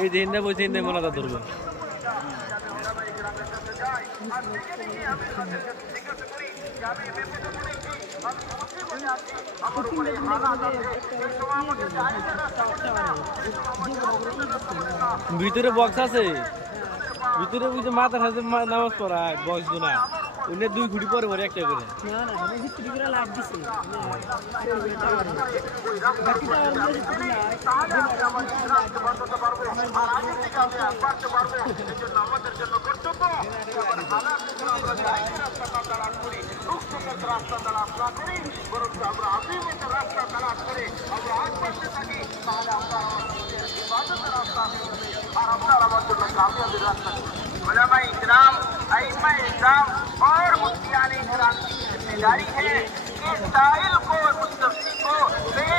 এই দিনটা বলছি মনে ধরবো ভিতরে বক্স আছে ভিতরে ওই যে মাথার হাতে নামাজ পড়া বক্স গুনা ওইটা 2 ঘুড়ি পরে পরে একটা করে उलमा इकराम अइम्मा इकराम और मुफ्तियान इकराम की जिम्मेदारी है कि साइल